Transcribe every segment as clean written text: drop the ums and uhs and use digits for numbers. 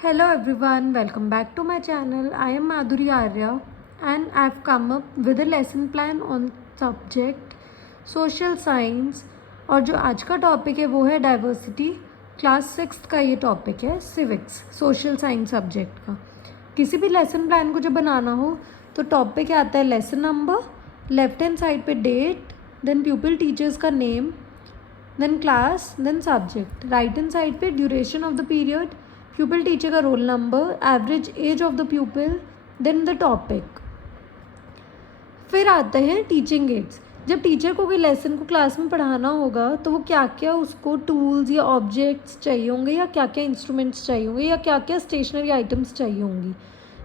Hello everyone, welcome back to my channel. I am Madhuri Arya and I've come up with a lesson plan on subject social science और जो आज का topic है वो है diversity. Class 6 का ये टॉपिक है सिविक्स सोशल साइंस सब्जेक्ट का। किसी भी लेसन प्लान को जब बनाना हो तो टॉपिक आता है lesson number, left hand side पे डेट, देन प्यूपिल टीचर्स का name, then class, then subject. Right hand side पे duration of the period, pupil teacher का roll number, average age of the pupil, then the topic. फिर आते हैं teaching ads. जब teacher को कोई lesson को क्लास में पढ़ाना होगा तो वो क्या क्या उसको टूल्स या ऑब्जेक्ट्स चाहिए होंगे या क्या क्या इंस्ट्रूमेंट्स चाहिए होंगे या क्या क्या स्टेशनरी आइटम्स चाहिए होंगी।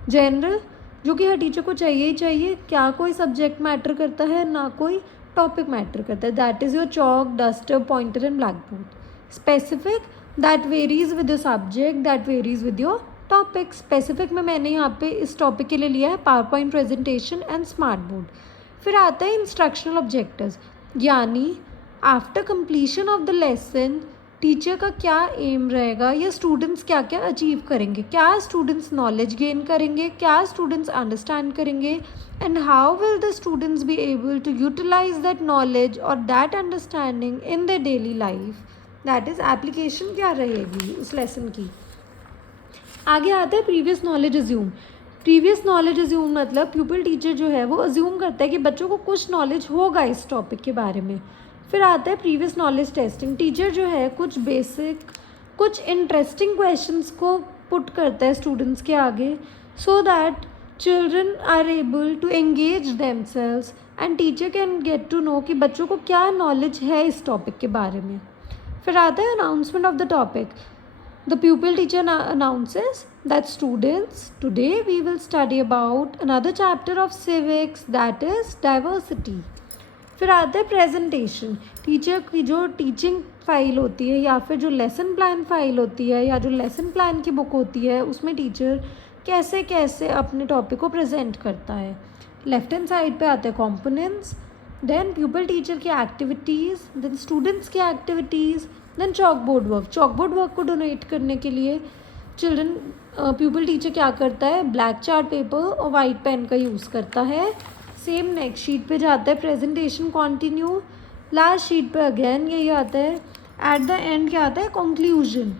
जनरल, जो कि हर टीचर को चाहिए ही चाहिए। क्या कोई सब्जेक्ट मैटर करता है, ना कोई टॉपिक मैटर करता है। That is your chalk, duster, pointer and black board. Specific, that varies with your subject, that varies with your topic. Specific में मैंने यहाँ पे इस टॉपिक के लिए लिया है power point presentation and smart board. फिर आता है इंस्ट्रक्शनल ऑब्जेक्टिव्स, यानी after completion of the lesson teacher का क्या एम रहेगा या स्टूडेंट्स क्या क्या अचीव करेंगे, क्या स्टूडेंट्स नॉलेज गेन करेंगे, क्या स्टूडेंट्स अंडरस्टैंड करेंगे, and how will the students be able to utilize that knowledge और that understanding in their daily life. That is application क्या रहेगी उस लेसन की। आगे आता है previous knowledge assume. Previous knowledge assume मतलब प्यूपिल टीचर जो है वो अज्यूम करता है कि बच्चों को कुछ नॉलेज होगा इस टॉपिक के बारे में। फिर आता है प्रीवियस नॉलेज टेस्टिंग। टीचर जो है कुछ बेसिक, कुछ इंटरेस्टिंग क्वेश्चंस को पुट करता है स्टूडेंट्स के आगे so that children are able to engage themselves and teacher can get to know कि बच्चों को क्या नॉलेज है इस टॉपिक के बारे में। फिर आता है announcement of the topic. The pupil teacher announces that students, today we will study about another chapter of civics, that is diversity. फिर आता है प्रेजेंटेशन। टीचर की जो टीचिंग फाइल होती है या फिर जो लेसन प्लान फाइल होती है या जो लेसन प्लान की बुक होती है उसमें टीचर कैसे कैसे अपने टॉपिक को प्रेजेंट करता है। लेफ्ट हैंड साइड पे आते हैं कॉम्पोनेंट्स, देन प्यूपिल टीचर की एक्टिविटीज़, देन स्टूडेंट्स की activities, then chalkboard work. Chalkboard work को डोनेट करने के लिए प्यूपिल टीचर क्या करता है, ब्लैक चार्ट पेपर और वाइट पेन का यूज़ करता है। सेम नेक्स्ट शीट पे जाता है प्रेजेंटेशन कंटिन्यू। लास्ट शीट पे अगेन यही आता है। एट द एंड क्या आता है, कंक्लूजन।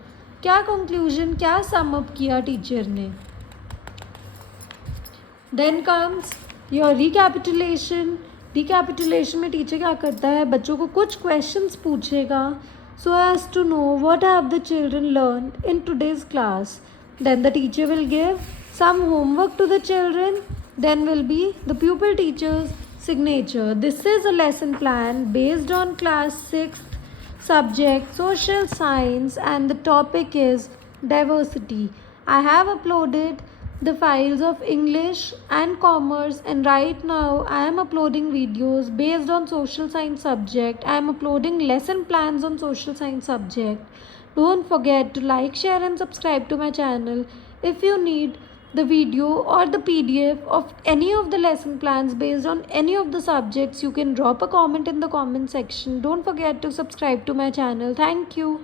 क्या कंक्लूजन, क्या सम अप किया टीचर ने। Then comes your recapitulation. Recapitulation में टीचर क्या करता है, बच्चों को कुछ क्वेश्चंस पूछेगा so as to know what have the children learned in today's class. Then the teacher will give some homework to the children. Then will be the pupil teacher's signature. This is a lesson plan based on class 6th subject social science and the topic is diversity. I have uploaded the files of English and commerce, and right now I am uploading videos based on social science subject. I am uploading lesson plans on social science subject. Don't forget to like, share and subscribe to my channel. If you need the video or the PDF of any of the lesson plans based on any of the subjects, you can drop a comment in the comment section. Don't forget to subscribe to my channel. Thank you.